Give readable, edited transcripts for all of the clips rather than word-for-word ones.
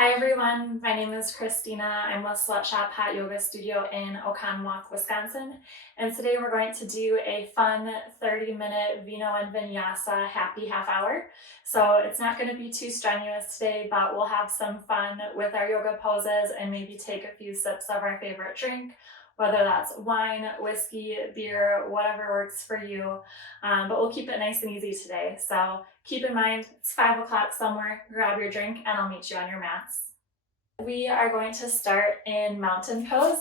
Hi everyone, my name is Christina. I'm with Slut Shop Hot Yoga Studio in Oconomowoc, Wisconsin. And today we're going to do a fun 30-minute Vino and Vinyasa happy half hour. So it's not going to be too strenuous today, but we'll have some fun with our yoga poses and maybe take a few sips of our favorite drink, whether that's wine, whiskey, beer, whatever works for you. But we'll keep it nice and easy today. So keep in mind, it's 5 o'clock somewhere, grab your drink and I'll meet you on your mats. We are going to start in mountain pose.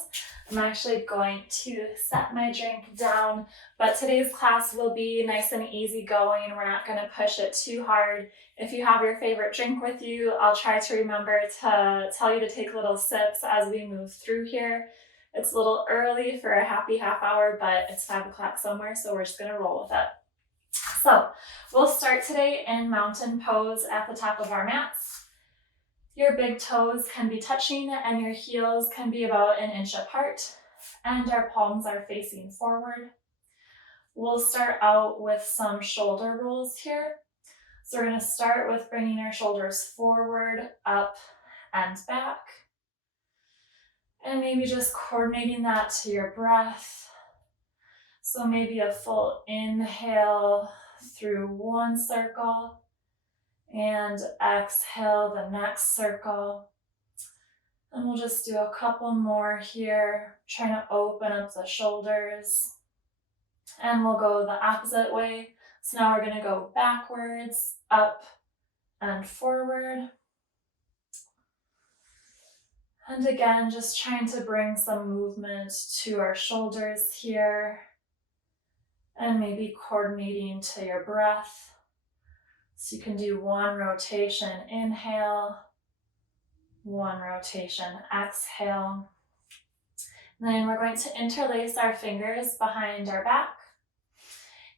I'm actually going to set my drink down, but today's class will be nice and easy going. We're not going to push it too hard. If you have your favorite drink with you, I'll try to remember to tell you to take little sips as we move through here. It's a little early for a happy half hour, but it's 5 o'clock somewhere, so we're just going to roll with it. So we'll start today in mountain pose at the top of our mats. Your big toes can be touching and your heels can be about an inch apart, and our palms are facing forward. We'll start out with some shoulder rolls here. So we're going to start with bringing our shoulders forward, up, and back. And maybe just coordinating that to your breath. So maybe a full inhale through one circle and exhale the next circle. And we'll just do a couple more here, trying to open up the shoulders. And we'll go the opposite way. So now we're going to go backwards, up, and forward. And again, just trying to bring some movement to our shoulders here. And maybe coordinating to your breath. So you can do one rotation, inhale, one rotation, exhale. And then we're going to interlace our fingers behind our back.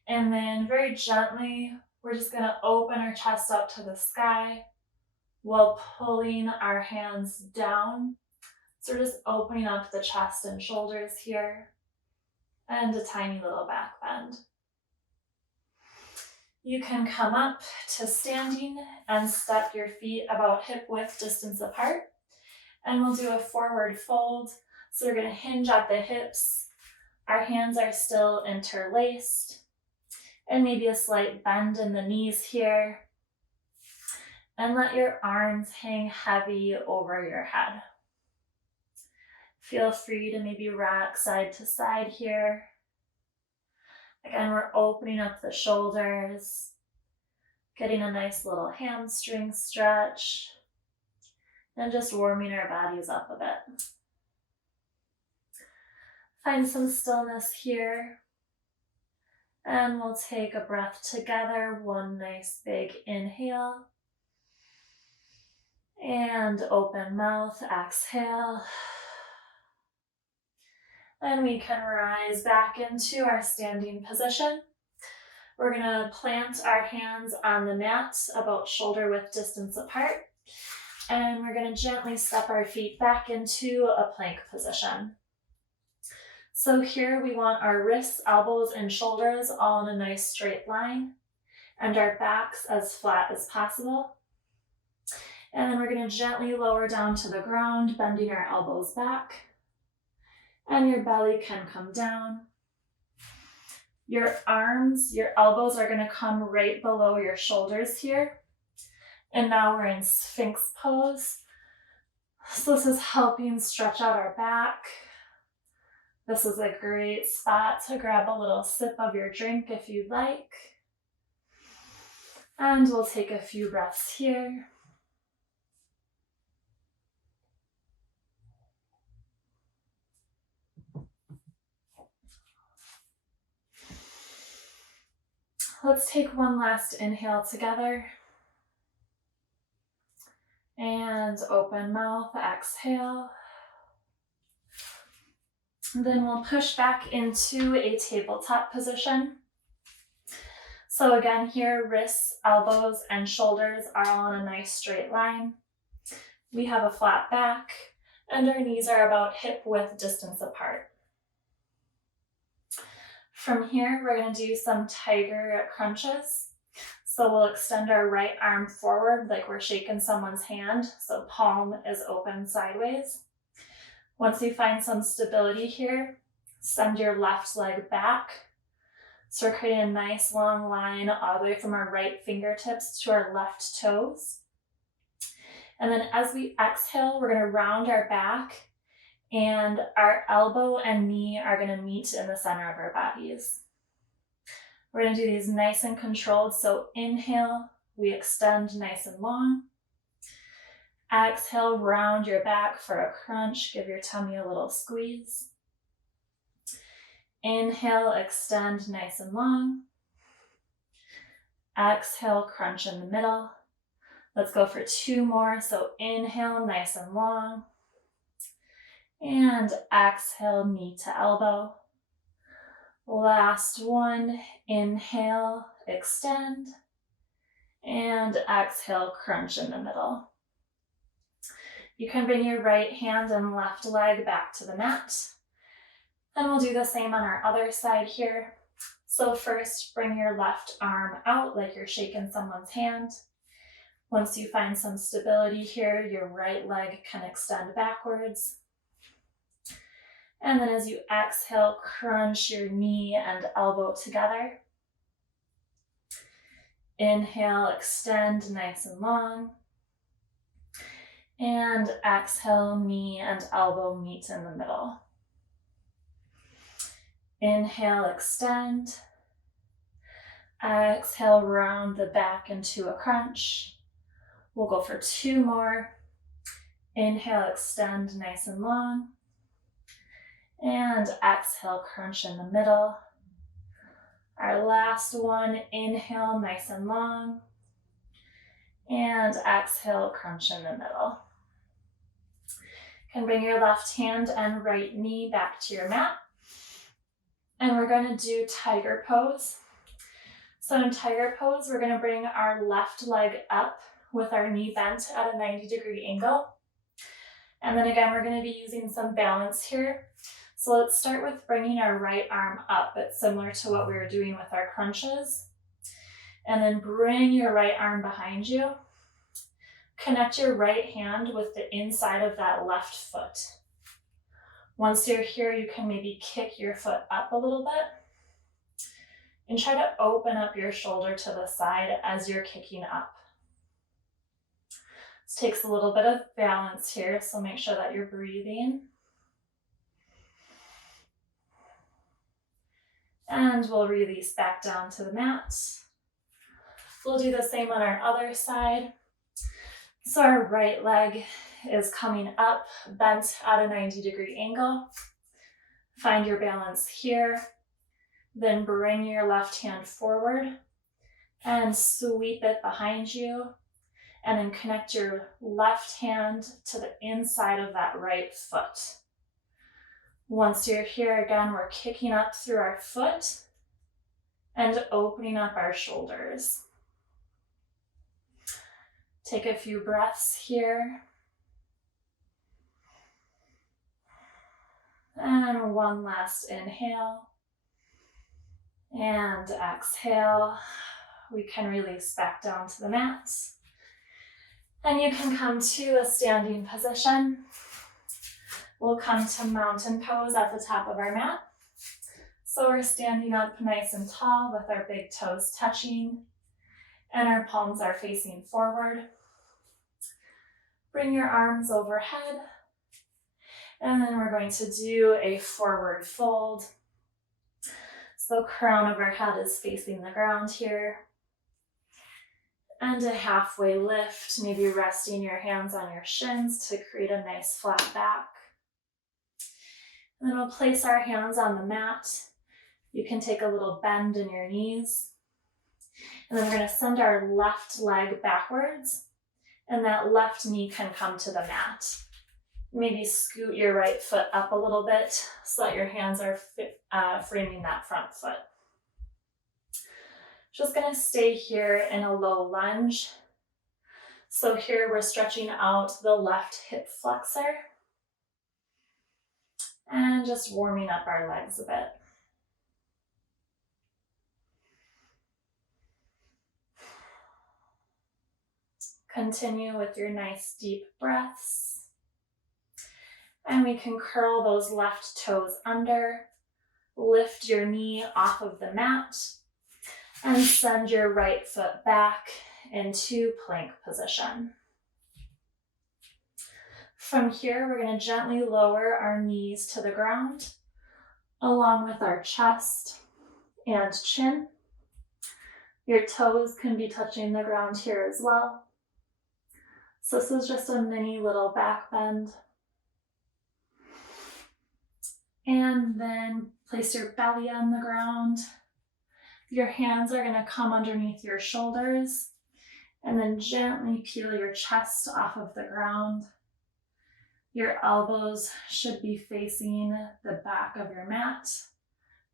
And then very gently, we're just going to open our chest up to the sky while pulling our hands down. So we're just opening up the chest and shoulders here, and a tiny little back bend. You can come up to standing and step your feet about hip width distance apart. And we'll do a forward fold. So we're going to hinge at the hips. Our hands are still interlaced. And maybe a slight bend in the knees here. And let your arms hang heavy over your head. Feel free to maybe rock side to side here. Again, we're opening up the shoulders, getting a nice little hamstring stretch, and just warming our bodies up a bit. Find some stillness here, and we'll take a breath together. One nice big inhale, and open mouth, exhale. And we can rise back into our standing position. We're going to plant our hands on the mat about shoulder width distance apart. And we're going to gently step our feet back into a plank position. So here we want our wrists, elbows, and shoulders all in a nice straight line, and our backs as flat as possible. And then we're going to gently lower down to the ground, bending our elbows back. And your belly can come down. Your arms, your elbows are going to come right below your shoulders here. And now we're in Sphinx pose. So this is helping stretch out our back. This is a great spot to grab a little sip of your drink if you'd like. And we'll take a few breaths here. Let's take one last inhale together. And open mouth, exhale. And then we'll push back into a tabletop position. So again here, wrists, elbows, and shoulders are all in a nice straight line. We have a flat back, and our knees are about hip width distance apart. From here, we're going to do some tiger crunches. So we'll extend our right arm forward like we're shaking someone's hand. So palm is open sideways. Once you find some stability here, send your left leg back. So we're creating a nice long line all the way from our right fingertips to our left toes. And then as we exhale, we're going to round our back and our elbow and knee are going to meet in the center of our bodies. We're going to do these nice and controlled. So inhale, we extend nice and long. Exhale, round your back for a crunch. Give your tummy a little squeeze. Inhale, extend nice and long. Exhale, crunch in the middle. Let's go for 2 more. So inhale, nice and long. And exhale, knee to elbow. Last one, inhale, extend. And exhale, crunch in the middle. You can bring your right hand and left leg back to the mat. And we'll do the same on our other side here. So first, bring your left arm out like you're shaking someone's hand. Once you find some stability here, your right leg can extend backwards. And then as you exhale, crunch your knee and elbow together. Inhale, extend nice and long. And exhale, knee and elbow meet in the middle. Inhale, extend. Exhale, round the back into a crunch. We'll go for 2 more. Inhale, extend nice and long. And exhale, crunch in the middle. Our last one, inhale, nice and long. And exhale, crunch in the middle. You can bring your left hand and right knee back to your mat. And we're going to do tiger pose. So in tiger pose, we're going to bring our left leg up with our knee bent at a 90-degree angle. And then again, we're going to be using some balance here. So let's start with bringing our right arm up. It's similar to what we were doing with our crunches. And then bring your right arm behind you. Connect your right hand with the inside of that left foot. Once you're here, you can maybe kick your foot up a little bit. And try to open up your shoulder to the side as you're kicking up. This takes a little bit of balance here, so make sure that you're breathing. And we'll release back down to the mat. We'll do the same on our other side. So our right leg is coming up, bent at a 90-degree angle. Find your balance here. Then bring your left hand forward and sweep it behind you. And then connect your left hand to the inside of that right foot. Once you're here, again, we're kicking up through our foot and opening up our shoulders. Take a few breaths here. And one last inhale. And exhale. We can release back down to the mat. And you can come to a standing position. We'll come to mountain pose at the top of our mat. So we're standing up nice and tall with our big toes touching and our palms are facing forward. Bring your arms overhead. And then we're going to do a forward fold. So the crown of our head is facing the ground here. And a halfway lift, maybe resting your hands on your shins to create a nice flat back. And then we'll place our hands on the mat. You can take a little bend in your knees. And then we're going to send our left leg backwards. And that left knee can come to the mat. Maybe scoot your right foot up a little bit so that your hands are framing that front foot. Just going to stay here in a low lunge. So here we're stretching out the left hip flexor and just warming up our legs a bit. Continue with your nice deep breaths. And we can curl those left toes under, lift your knee off of the mat, and send your right foot back into plank position. From here, we're going to gently lower our knees to the ground, along with our chest and chin. Your toes can be touching the ground here as well. So this is just a mini little back bend. And then place your belly on the ground. Your hands are going to come underneath your shoulders, and then gently peel your chest off of the ground. Your elbows should be facing the back of your mat.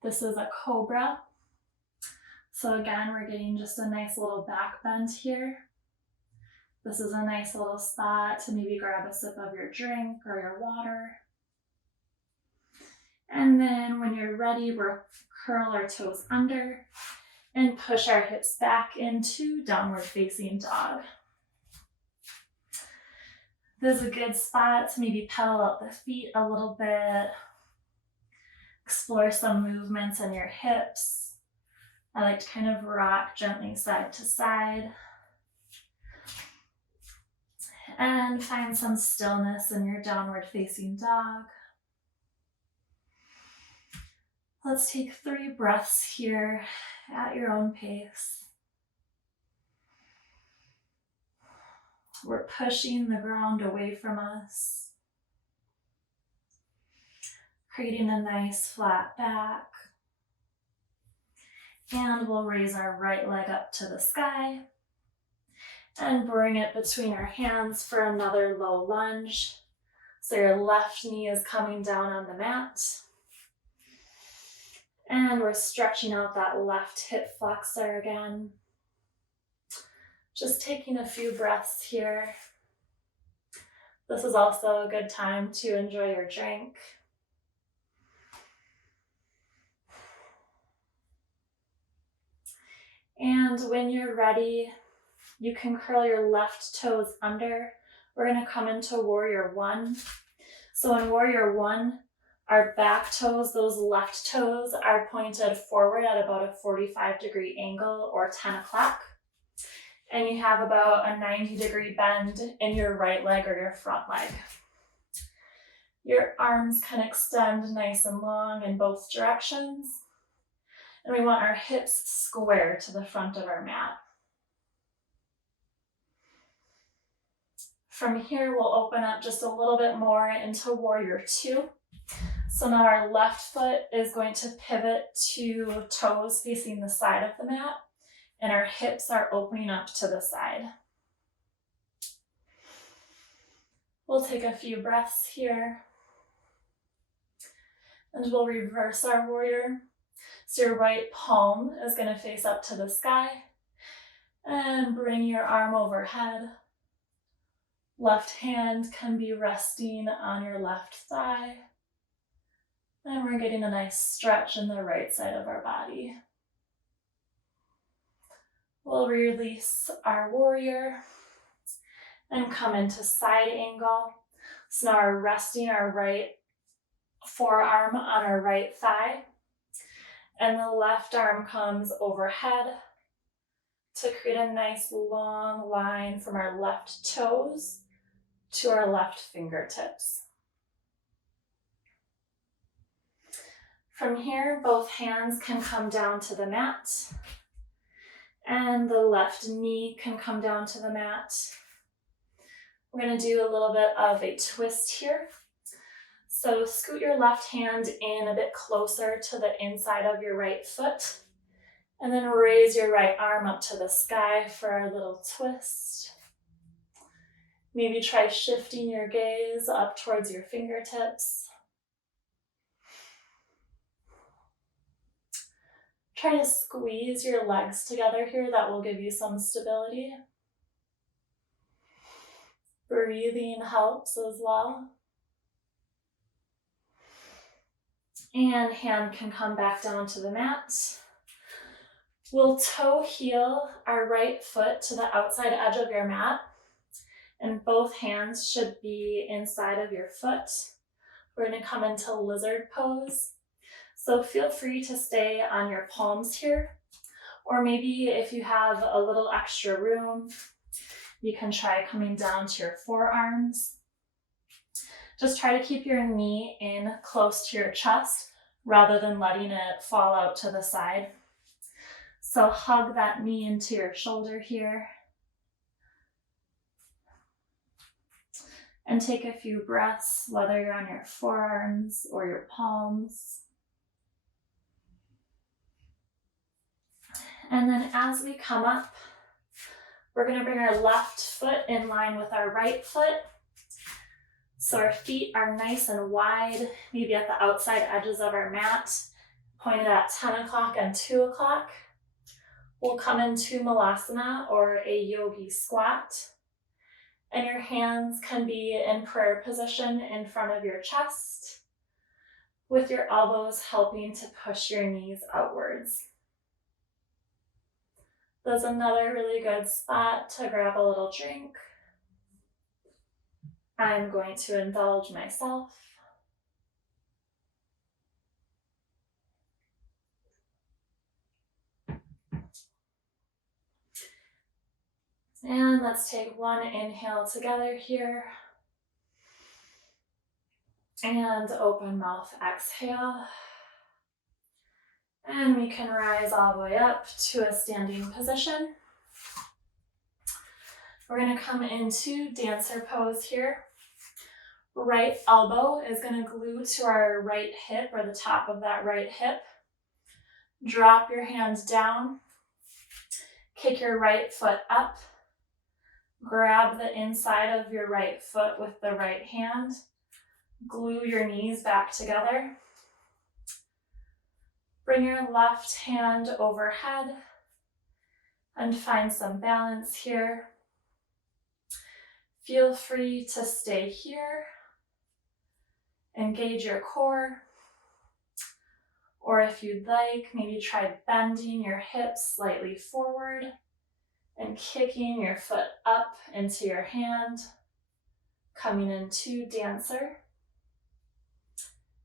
This is a cobra. So again, we're getting just a nice little back bend here. This is a nice little spot to maybe grab a sip of your drink or your water. And then when you're ready, we'll curl our toes under and push our hips back into downward facing dog. This is a good spot to maybe pedal out the feet a little bit. Explore some movements in your hips. I like to kind of rock gently side to side. And find some stillness in your downward facing dog. Let's take 3 breaths here at your own pace. We're pushing the ground away from us, creating a nice flat back. And we'll raise our right leg up to the sky and bring it between our hands for another low lunge. So your left knee is coming down on the mat. And we're stretching out that left hip flexor again. Just taking a few breaths here. This is also a good time to enjoy your drink. And when you're ready, you can curl your left toes under. We're going to come into Warrior One. So in Warrior One, our back toes, those left toes, are pointed forward at about a 45-degree angle or 10 o'clock. And you have about a 90-degree bend in your right leg or your front leg. Your arms can extend nice and long in both directions. And we want our hips square to the front of our mat. From here, we'll open up just a little bit more into Warrior Two. So now our left foot is going to pivot to toes facing the side of the mat, and our hips are opening up to the side. We'll take a few breaths here, and we'll reverse our warrior. So your right palm is going to face up to the sky, and bring your arm overhead. Left hand can be resting on your left thigh. And we're getting a nice stretch in the right side of our body. We'll release our warrior and come into side angle. So now we're resting our right forearm on our right thigh. And the left arm comes overhead to create a nice long line from our left toes to our left fingertips. From here, both hands can come down to the mat, and the left knee can come down to the mat. We're going to do a little bit of a twist here. So scoot your left hand in a bit closer to the inside of your right foot, and then raise your right arm up to the sky for our little twist. Maybe try shifting your gaze up towards your fingertips. Try to squeeze your legs together here. That will give you some stability. Breathing helps as well. And hand can come back down to the mat. We'll toe heel our right foot to the outside edge of your mat. and both hands should be inside of your foot. We're going to come into lizard pose. So feel free to stay on your palms here, or maybe if you have a little extra room, you can try coming down to your forearms. Just try to keep your knee in close to your chest rather than letting it fall out to the side. So hug that knee into your shoulder here. And take a few breaths, whether you're on your forearms or your palms. And then as we come up, we're going to bring our left foot in line with our right foot. So our feet are nice and wide, maybe at the outside edges of our mat, pointed at 10 o'clock and 2 o'clock. We'll come into Malasana, or a yogi squat. And your hands can be in prayer position in front of your chest, with your elbows helping to push your knees outwards. That's another really good spot to grab a little drink. I'm going to indulge myself. And let's take one inhale together here. And open mouth exhale. And we can rise all the way up to a standing position. We're going to come into dancer pose here. Right elbow is going to glue to our right hip, or the top of that right hip. Drop your hands down. Kick your right foot up. Grab the inside of your right foot with the right hand. Glue your knees back together. Bring your left hand overhead and find some balance here. Feel free to stay here. Engage your core. Or if you'd like, maybe try bending your hips slightly forward and kicking your foot up into your hand, coming into dancer.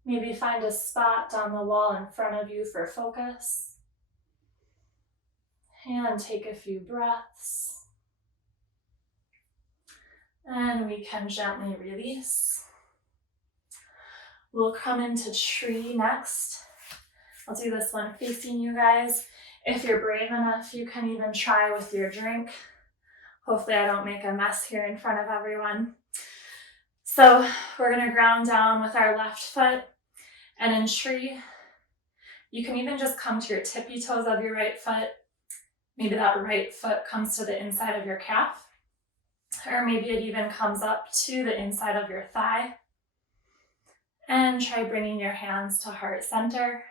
Maybe find a spot on the wall in front of you for focus. And take a few breaths. And we can gently release. We'll come into tree next. I'll do this one facing you guys. If you're brave enough, you can even try with your drink. Hopefully I don't make a mess here in front of everyone. So we're going to ground down with our left foot. And in tree, you can even just come to your tippy toes of your right foot. Maybe that right foot comes to the inside of your calf. Or maybe it even comes up to the inside of your thigh. And try bringing your hands to heart center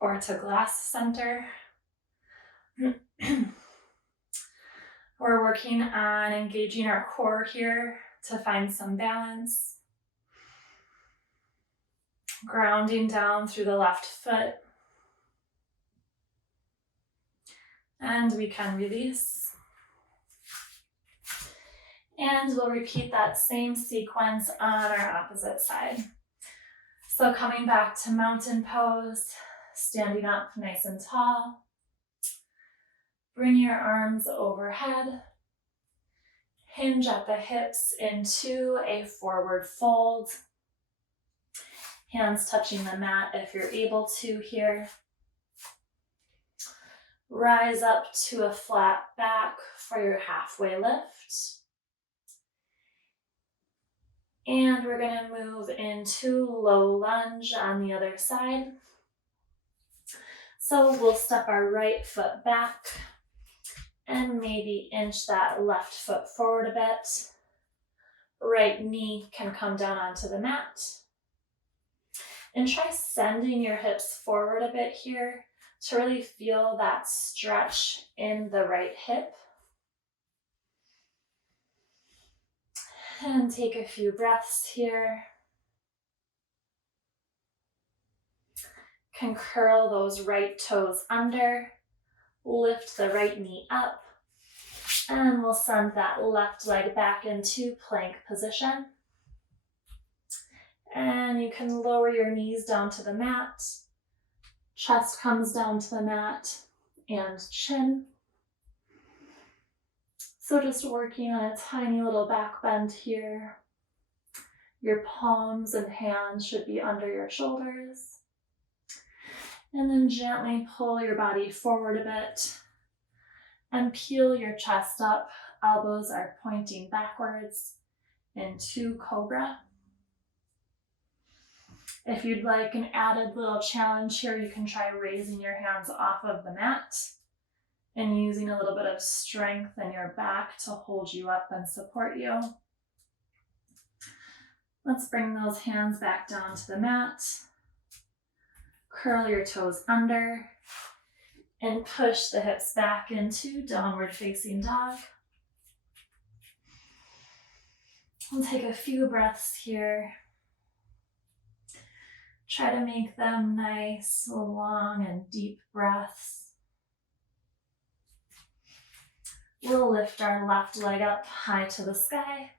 or to glass center. We're working on engaging our core here to find some balance. Grounding down through the left foot. And we can release. And we'll repeat that same sequence on our opposite side. So coming back to mountain pose, standing up nice and tall. Bring your arms overhead. Hinge at the hips into a forward fold. Hands touching the mat if you're able to here. Rise up to a flat back for your halfway lift. And we're going to move into low lunge on the other side. So we'll step our right foot back and maybe inch that left foot forward a bit. Right knee can come down onto the mat. And try sending your hips forward a bit here to really feel that stretch in the right hip. And take a few breaths here. Can curl those right toes under. Lift the right knee up. And we'll send that left leg back into plank position. And you can lower your knees down to the mat. Chest comes down to the mat and chin. So just working on a tiny little back bend here. Your palms and hands should be under your shoulders. And then gently pull your body forward a bit and peel your chest up. Elbows are pointing backwards into cobra. If you'd like an added little challenge here, you can try raising your hands off of the mat and using a little bit of strength in your back to hold you up and support you. Let's bring those hands back down to the mat. Curl your toes under and push the hips back into downward facing dog. We'll take a few breaths here. Try to make them nice, long and deep breaths. We'll lift our left leg up high to the sky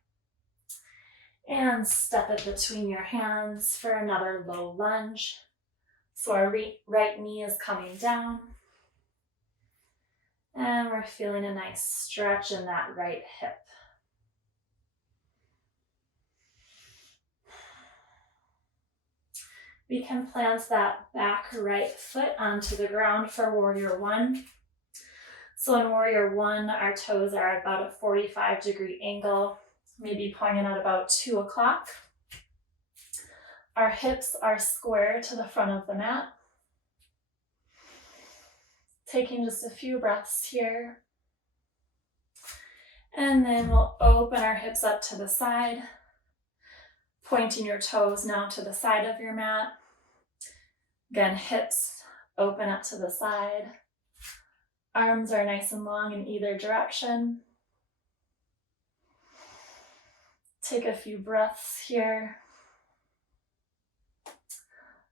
and step it between your hands for another low lunge. So our right knee is coming down. And we're feeling a nice stretch in that right hip. We can plant that back right foot onto the ground for Warrior One. So in Warrior One, our toes are at about a 45-degree angle, maybe pointing at about 2 o'clock. Our hips are square to the front of the mat. Taking just a few breaths here. And then we'll open our hips up to the side, pointing your toes now to the side of your mat. Again, hips open up to the side. Arms are nice and long in either direction. Take a few breaths here.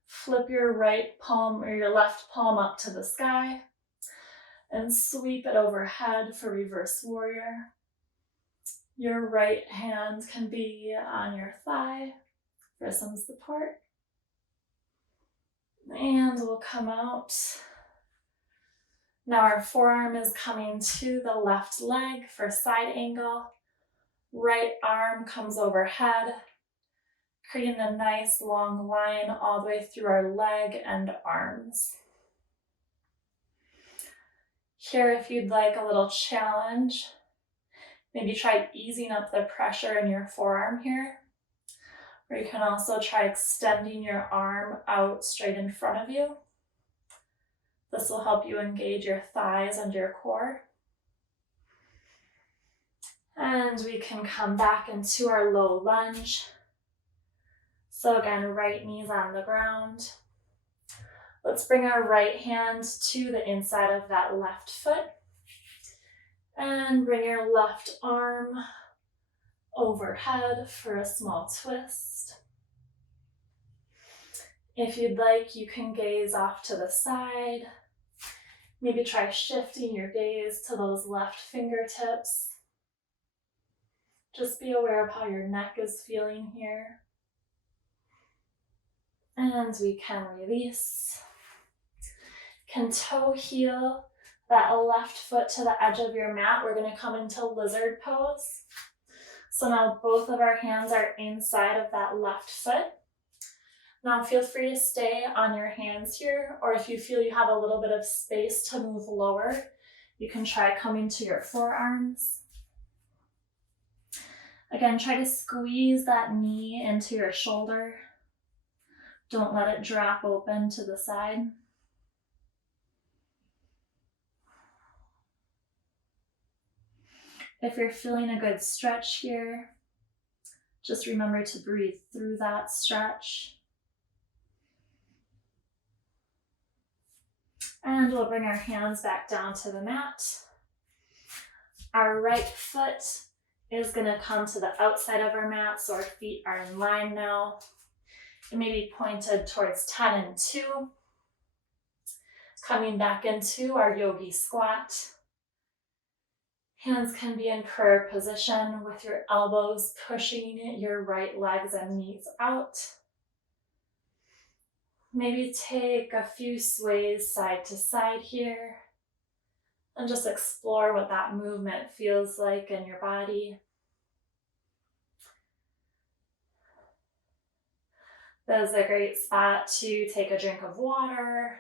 Flip your right palm or your left palm up to the sky and sweep it overhead for reverse warrior. Your right hand can be on your thigh for some support. And we'll come out. Now our forearm is coming to the left leg for side angle. Right arm comes overhead, creating a nice long line all the way through our leg and arms. Here, if you'd like a little challenge, maybe try easing up the pressure in your forearm here. Or you can also try extending your arm out straight in front of you. This will help you engage your thighs and your core. And we can come back into our low lunge. So again, right knee's on the ground. Let's bring our right hand to the inside of that left foot. And bring your left arm overhead for a small twist. If you'd like, you can gaze off to the side. Maybe try shifting your gaze to those left fingertips. Just be aware of how your neck is feeling here. And we can release. Can toe heel that left foot to the edge of your mat. We're going to come into lizard pose. So now both of our hands are inside of that left foot. Now feel free to stay on your hands here, or if you feel you have a little bit of space to move lower, you can try coming to your forearms. Again, try to squeeze that knee into your shoulder. Don't let it drop open to the side. If you're feeling a good stretch here, just remember to breathe through that stretch. And we'll bring our hands back down to the mat. Our right foot is going to come to the outside of our mat, so our feet are in line now. And maybe pointed towards 10 and 2. Coming back into our yogi squat. Hands can be in prayer position with your elbows pushing your right legs and knees out. Maybe take a few sways side to side here and just explore what that movement feels like in your body. This is a great spot to take a drink of water,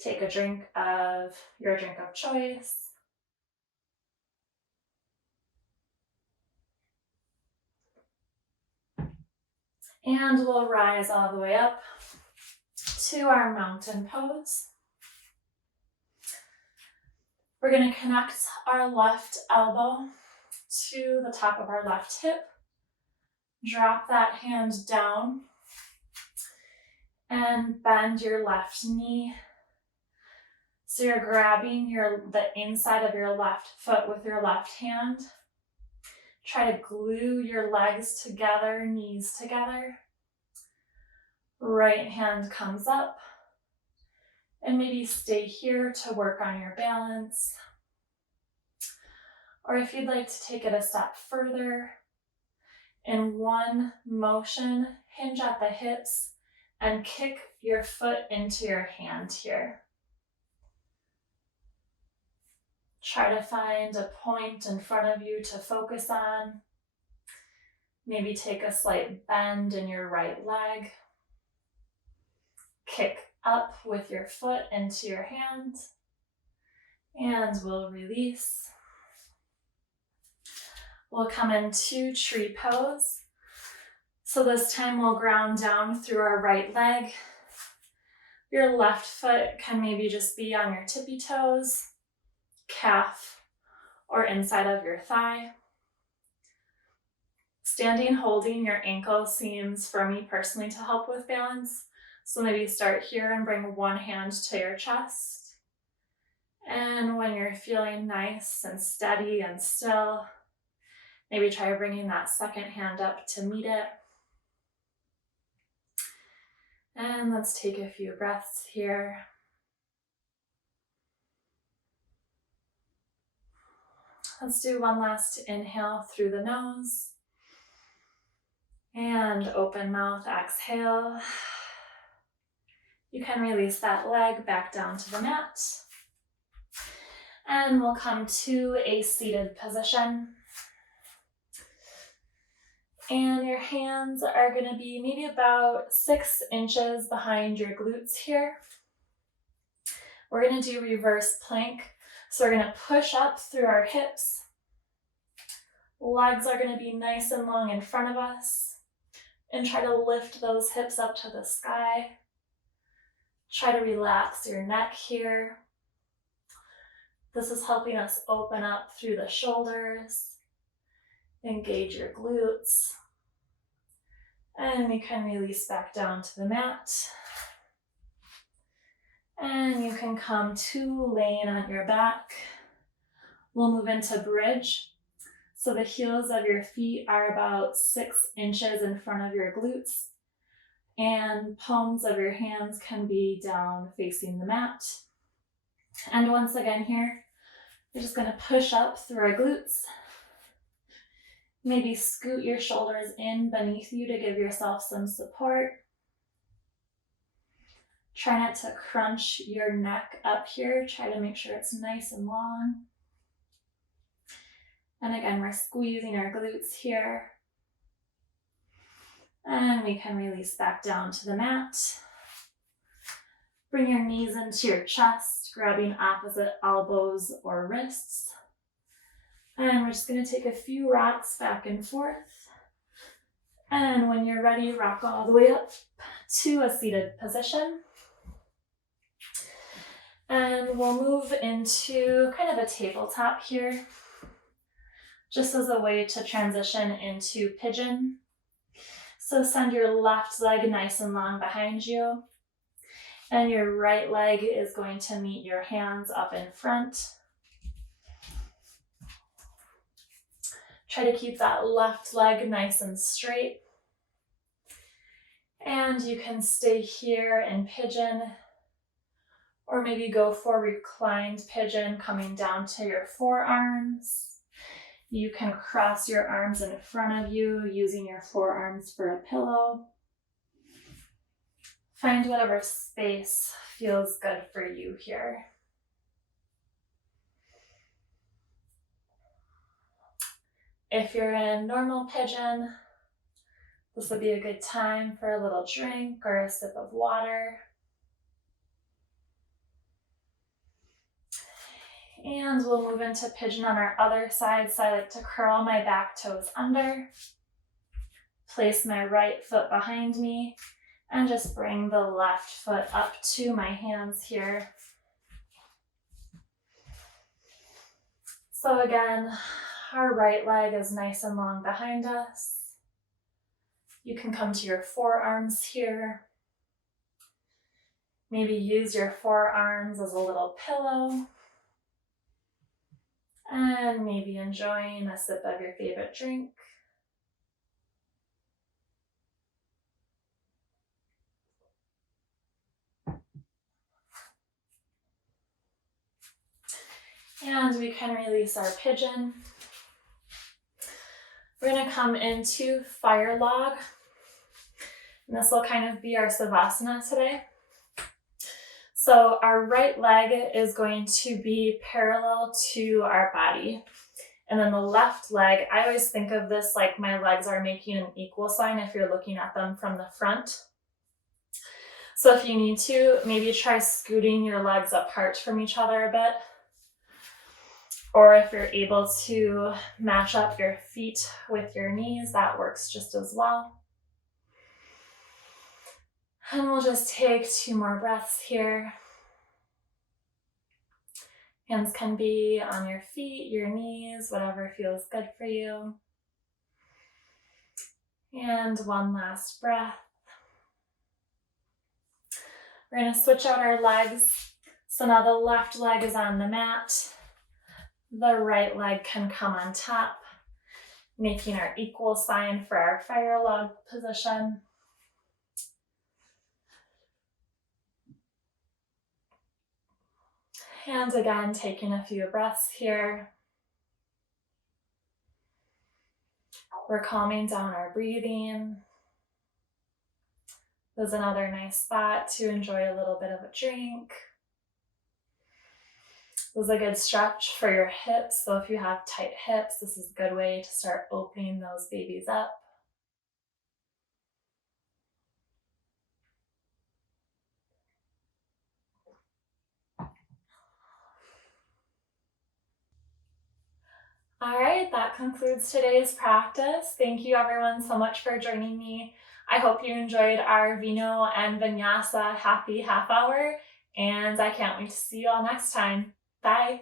take a drink of your drink of choice. And we'll rise all the way up to our mountain pose. We're going to connect our left elbow to the top of our left hip. Drop that hand down and bend your left knee. So you're grabbing the inside of your left foot with your left hand. Try to glue your legs together, knees together. Right hand comes up. And maybe stay here to work on your balance. Or if you'd like to take it a step further, in one motion, hinge at the hips and kick your foot into your hand here. Try to find a point in front of you to focus on. Maybe take a slight bend in your right leg. Kick up with your foot into your hand, and we'll release. We'll come into tree pose. So this time we'll ground down through our right leg. Your left foot can maybe just be on your tippy toes, calf, or inside of your thigh. Standing holding your ankle seems, for me personally, to help with balance. So maybe start here and bring one hand to your chest. And when you're feeling nice and steady and still, maybe try bringing that second hand up to meet it. And let's take a few breaths here. Let's do one last inhale through the nose. And open mouth, exhale. You can release that leg back down to the mat. And we'll come to a seated position. And your hands are going to be maybe about 6 inches behind your glutes here. We're going to do reverse plank. So we're going to push up through our hips. Legs are going to be nice and long in front of us. And try to lift those hips up to the sky. Try to relax your neck here. This is helping us open up through the shoulders. Engage your glutes. And we can release back down to the mat. And you can come to laying on your back. We'll move into bridge. So the heels of your feet are about 6 inches in front of your glutes. And palms of your hands can be down facing the mat. And once again here, you're just going to push up through our glutes. Maybe scoot your shoulders in beneath you to give yourself some support. Try not to crunch your neck up here. Try to make sure it's nice and long. And again, we're squeezing our glutes here. And we can release back down to the mat. Bring your knees into your chest, grabbing opposite elbows or wrists. And we're just going to take a few rocks back and forth. And when you're ready, rock all the way up to a seated position. And we'll move into kind of a tabletop here, just as a way to transition into pigeon. So send your left leg nice and long behind you. And your right leg is going to meet your hands up in front. Try to keep that left leg nice and straight. And you can stay here in pigeon, or maybe go for reclined pigeon, coming down to your forearms. You can cross your arms in front of you using your forearms for a pillow. Find whatever space feels good for you here. If you're in normal pigeon, this would be a good time for a little drink or a sip of water. And we'll move into pigeon on our other side. So I like to curl my back toes under, place my right foot behind me, and just bring the left foot up to my hands here. So again, our right leg is nice and long behind us. You can come to your forearms here. Maybe use your forearms as a little pillow. And maybe enjoying a sip of your favorite drink. And we can release our pigeon. We're going to come into fire log. And this will kind of be our savasana today. So our right leg is going to be parallel to our body. And then the left leg, I always think of this like my legs are making an equal sign if you're looking at them from the front. So if you need to, maybe try scooting your legs apart from each other a bit. Or if you're able to match up your feet with your knees, that works just as well. And we'll just take 2 more breaths here. Hands can be on your feet, your knees, whatever feels good for you. And 1 last breath. We're going to switch out our legs. So now the left leg is on the mat. The right leg can come on top, making our equal sign for our fire log position. And again, taking a few breaths here. We're calming down our breathing. This is another nice spot to enjoy a little bit of a drink. This is a good stretch for your hips. So if you have tight hips, this is a good way to start opening those babies up. All right, that concludes today's practice. Thank you everyone so much for joining me. I hope you enjoyed our Vino and Vinyasa happy half hour, and I can't wait to see you all next time. Bye.